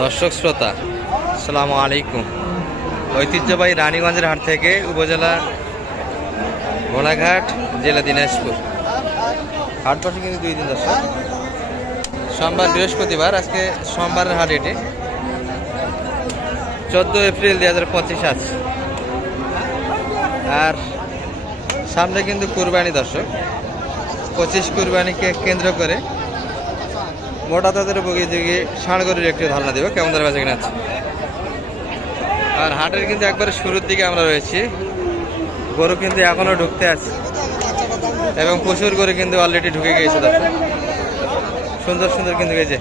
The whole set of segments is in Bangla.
দর্শক শ্রোতা আসসালামু আলাইকুম। ঐতিহ্যবাহী রানীগঞ্জের হাট থেকে উপজেলা ঘোড়াঘাট, জেলা দিনাজপুর। হাট বসে কিন্তু 2 দিন দর্শক, সোমবার বৃহস্পতিবার। আজকে সোমবারের হাট, এটি 14 এপ্রিল 2025 আছে। আর সামনে কিন্তু কুরবানি দর্শক, 25 কুরবানিকে কেন্দ্র করে মোটা তাদের বগি যুগি ষাঁড় গরুর একটি ধারণা দেবো কেমন ধরে বেঁচে কিনা আছে। আর হাটের কিন্তু একবারে শুরুর দিকে আমরা রয়েছি। গরু কিন্তু এখনো ঢুকতে আছে এবং প্রচুর গরু কিন্তু অলরেডি ঢুকে গিয়েছে দর্শক। সুন্দর সুন্দর কিন্তু গেছে।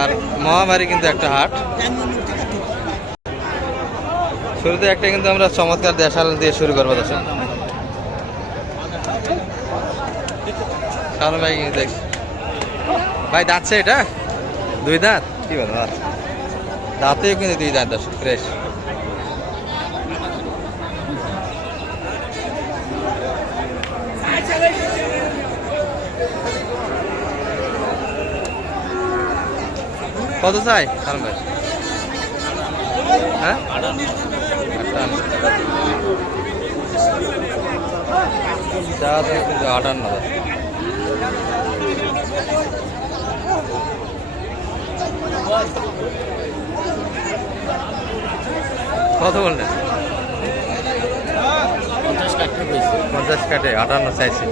আর মহামারী কিন্তু একটা হাট। শুরুতে একটা কিন্তু আমরা চমৎকার দেশাল দিয়ে শুরু করবো দর্শক। কারণ ভাই কিন্তু দেখছি ভাই দাঁতছে, এটা 2 দাঁত, কি বলো? দাঁতেও কিন্তু 2 দাঁত দর্শক, ফ্রেশ। কত চাই কারণ ভাই? হ্যাঁ, 58। কত বললেন? 50 কাটে 58 চাইছি।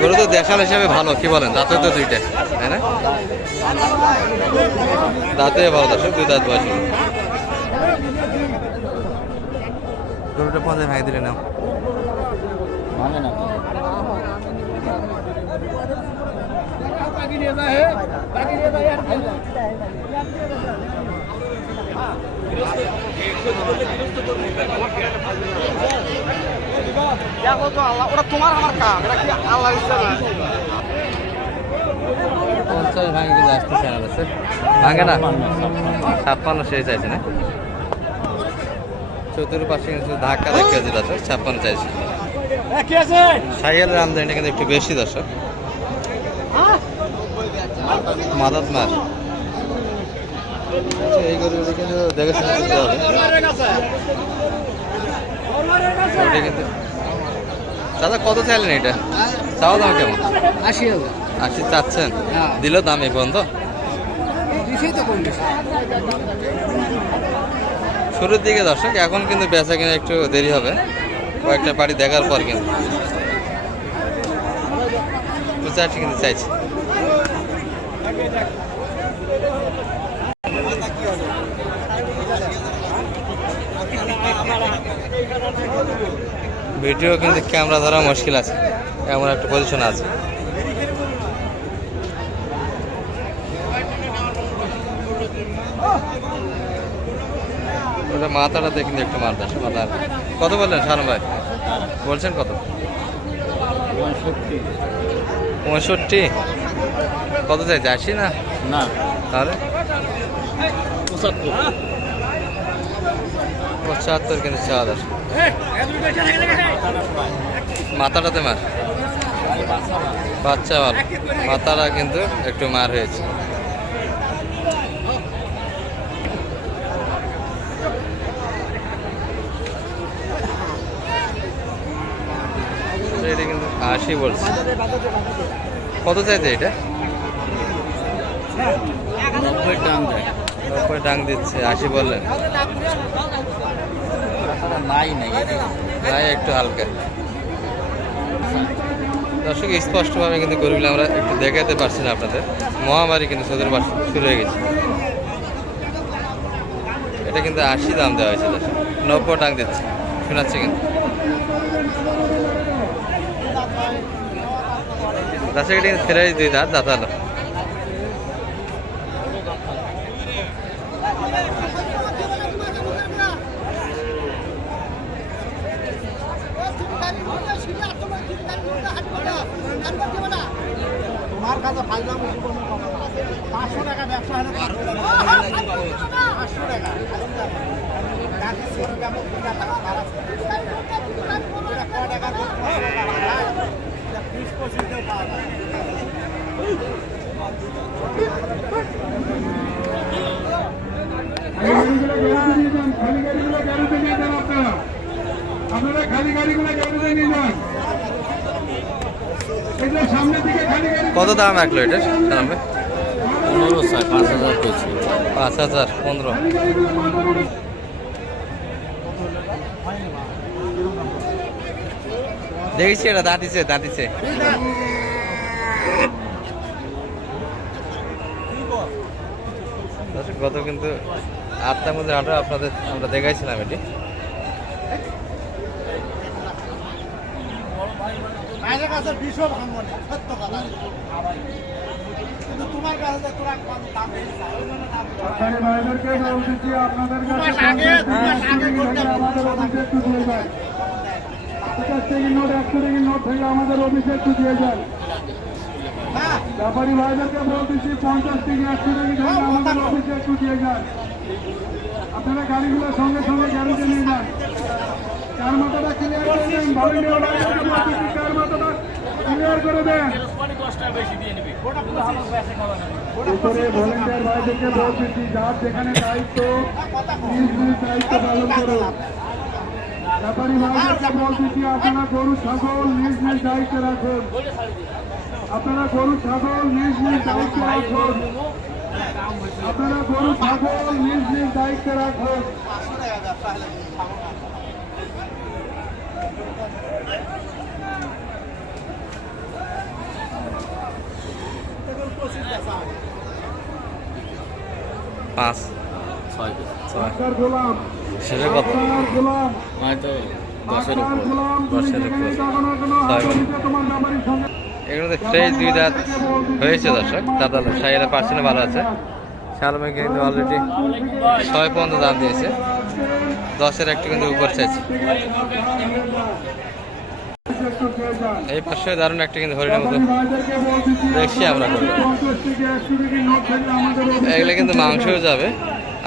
গরু তো দেখাল হিসাবে ভালো, কি বলেন? দাঁতে তো 2টা, তাই না? দাঁতে ভালো দর্শক, 2 দাঁত বয়স। গরুটা 50 ভাঙে দিলে নাও। ওটা তোমার আমার কাম, এটা কি আল্লাহ ইচ্ছা না। 50 ভাঙে কিন্তু আসতেছে না দর্শক, ভাঙে না। 56 সে চাইছে না, চতুর্পাশে কিন্তু ধাক্কা ধাক্কা আছে দর্শক। 56 চাইছে। সাইকেলের আমদানিটা কিন্তু একটু বেশি দর্শক। মাদাত মার এই গরুগুলো কিন্তু দেখে শুনে করতে হবে। দাদা কত চাইলেন এটা? চাওয়া দাম কেমন? 80,000। 80 চাচ্ছেন? দিল দাম এই পর্যন্ত? শুরুর দিকে দর্শক, এখন কিন্তু বেচা কিনা একটু দেরি হবে, কয়েকটা বাড়ি দেখার পর কিন্তু 85 কিন্তু চাইছি। ভিডিও কিন্তু ক্যামেরা ধরা মুশকিল আছে, এমন একটা পজিশন আছে। ওটা মাথাটা দেখুন একটু মারতে মাথা। কত বললেন শারম ভাই? বলছেন কত? 65। কত চাইছে? 80 না? না, তাহলে 75। 75 কিন্তু 6000। মাথাটাতে মার, বাচ্চা ভালো, মাথাটা কিন্তু একটু মার হয়েছে। এটা কিন্তু 80 বলছে। কত চাইছে এটা? 90 ডাং দিচ্ছে, 80 বললেন। নাই একটু হালকা দর্শক, স্পষ্টভাবে কিন্তু গরুগুলো আমরা একটু দেখাতে পারছি না আপনাদের। মহামারী কিন্তু চতুর্পাশে শুরু হয়ে গেছে। এটা কিন্তু 80 দাম দেওয়া হয়েছে দর্শক, 90 ডাং দিচ্ছে শোনাচ্ছে কিন্তু। দর্শক এটা কিন্তু ফেরাই 2 দাঁত দাঁতালো। তোমার কাছে ফাইলাম 500 টাকা ব্যবসা হলে 500 টাকা। আপনারা খালি গাড়িগুলো গ্যারেজে নিয়ে যান। এই যে সামনে দিকে খালি গাড়ি কত দাম এক লিটার জানাবে? 5,000 পেয়েছি। 5,000 15। দেখেছি এটা দাঁতিছে দাঁতিছে। দর্শক, গত কিন্তু 8টার মধ্যে হাঁটা আপনাদের আমরা দেখাইছিলাম এটি। বাইরের কাছে বিশও ভাঙবো না, সত্য কথা। কিন্তু তোমার কাছে যে তোরা কত দাম দিয়েছিস, ওই জন্য দাম দিয়েছিস। দুই মাস আগে করতে আমাদের অফিসে একটু দিয়ে যায়। 50 টাকা নোট 100 টাকা নোট থেকে আমাদের অফিসে একটু দিয়ে যায়। হ্যাঁ, ব্যাপারী ভাইদেরকে বলতেছি 50 টাকা 100 টাকা থেকে আমাদের অফিসে একটু দিয়ে যায়। আপনারা গাড়িগুলো সঙ্গে সঙ্গে গ্যারেজে নিয়ে যান। চার মাথাটা ক্লিয়ার করে দেন, ভলেন্টিয়ার ভাইদেরকে বলতেছি চার মাথাটা ক্লিয়ার করে দেন। উপরে ভলেন্টিয়ার ভাইদেরকে বলতেছি যার যেখানে দায়িত্ব নিজ নিজ দায়িত্ব পালন করুন। ব্যাপারী ভাইদেরকে বলতেছি আপনারা গরু ছাগল নিজ নিজ দায়িত্বে রাখুন। আপনারা গরু ছাগল নিজ নিজ দায়িত্বে রাখুন। আপনারা গরু ছাগল নিজ নিজ দায়িত্বে রাখুন। পাঁচ 6 কেজি। ছয় আপনার গোলাম সেটা কত? আপনার গোলাম হয়তো 10-এর আপনার উপর। গোলাম তুমি 10-এর যেখানে উপর। থাকো না কেন অফিসে তোমার ব্যাপারীর সঙ্গে এগুলোতে ফ্রেশ 2 দাঁত হয়েছে দর্শক। দাদা সাইয়েরা পার্সেন্ট ভালো আছে। শালমে কিন্তু অলরেডি 6 পর্যন্ত দাম দিয়েছে। 10-এর একটু কিন্তু উপর চাইছে। একটু খেয়ে যান। এই পাশে দারুণ একটা কিন্তু হরিণের মতো ভাইদেরকে বলতেছি দেখছি আমরা করবো। 50 থেকে 100 টাকা নোট থেকে আমাদের অফিসে এগুলো কিন্তু মাংসও যাবে,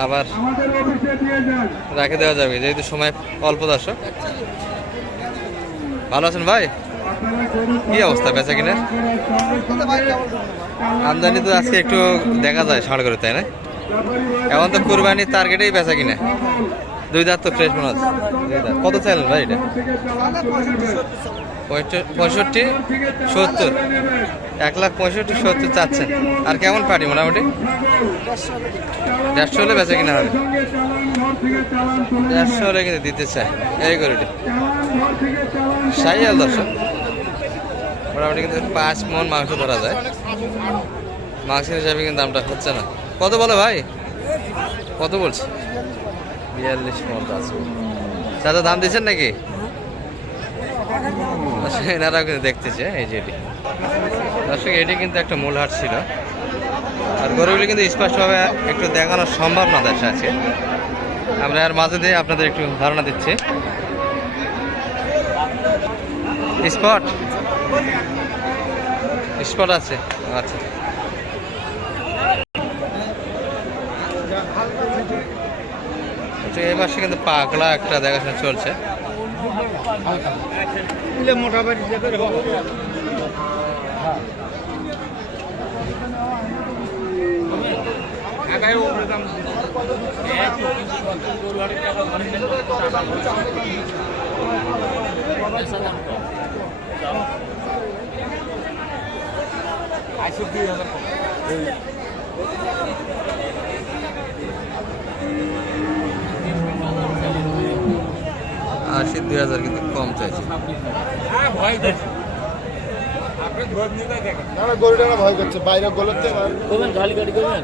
আবার আমাদের অফিসে দিয়ে যান। রাখে দেওয়া যাবে, যেহেতু সময় অল্প দর্শক। ভালো আছেন ভাই? আপনারা গরু কি অবস্থা বেচা কিনা? আমদানি তো আজকে একটু দেখা যায় ষাঁড় করে, তাই না? এখন তো কুরবানির টার্গেটেই বেচা কিনা। 2 দাঁত তো ফ্রেশ মনে হচ্ছে। 2 দাঁত কত চাইলেন ভাই এটা? 65, 70, 1,65,70 চাচ্ছেন। আর কেমন পাটি মোটামুটি 150 হলে বেচা কিনা হবে। 150 হলে কিন্তু দিতে চায় এই গরুটি। সাইয়াল দর্শক, মোটামুটি কিন্তু 5 মণ মাংস ধরা যায়। মাংসের হিসাবে কিন্তু দামটা হচ্ছে না। কত বলো ভাই? কত বলছে? 42-50। চাচা দাম দিচ্ছেন নাকি? এনারাও কিন্তু দেখতেছে। এই যে এটি দর্শক, এটি কিন্তু একটা মূল হাট ছিল। আর গরুগুলি কিন্তু স্পষ্টভাবে একটু দেখানো সম্ভব না দেশ আছে। আমরা আর মাঝে দিয়ে আপনাদের একটু ধারণা দিচ্ছি। স্পট স্পট আছে, আচ্ছা। এই মাসে কিন্তু পাগলা একটা দেখাশোনা চলছে। আশি 2,000 কিন্তু কম চাইছে। গরুটা ভয় করছে বাইরে গলতে। করবেন খালি গাড়ি করবেন।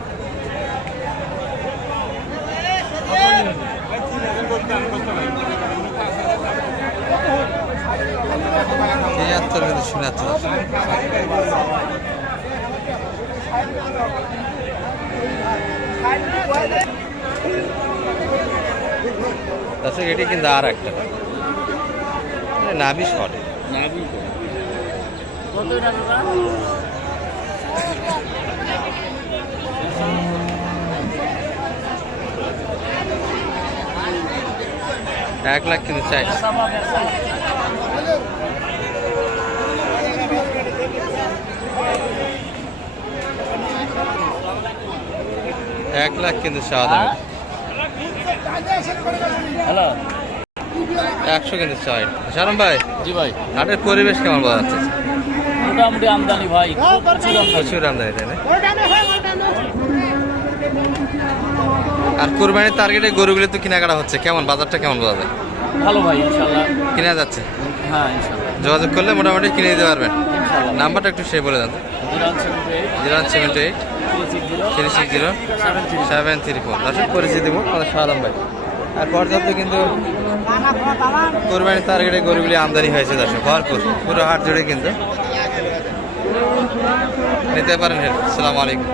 73 কিন্তু শোনা যাচ্ছে। দর্শক, এটি কিন্তু আর একটা নাভি শট। নাভি কত টাকা? 1 লাখ কিন্তু চাই। 1 লাখ কিন্তু চাওয়া দাম। হ্যালো 100 কিন্তু চাই। শারম ভাই, জি ভাই, হাটের পরিবেশ কেমন বোঝা যাচ্ছে? মোটামুটি আমদানি ভাই, প্রচুর আমদানি। প্রচুর আমদানি, তাই না? আর কুরবানির টার্গেটে গরুগুলো তো কেনাকাটা হচ্ছে, কেমন বাজারটা কেমন বোঝা যায়? ভালো ভাই, ইনশাল্লাহ। কিনা যাচ্ছে, হ্যাঁ ইনশাল্লাহ, যোগাযোগ করলে মোটামুটি কিনে দিতে পারবেন। ইনশাল্লাহ। নাম্বারটা একটু সে বলে দেন। 078 360 734। দর্শক পরিচিতি দিব আমাদের শাহরাম ভাই। আর পর্যাপ্ত কিন্তু কোরবানির টার্গেটে গরুগুলি আমদানি হয়েছে দর্শক, ভরপুর পুরো হাট জুড়ে কিন্তু নিতে পারেন। আসসালামু আলাইকুম।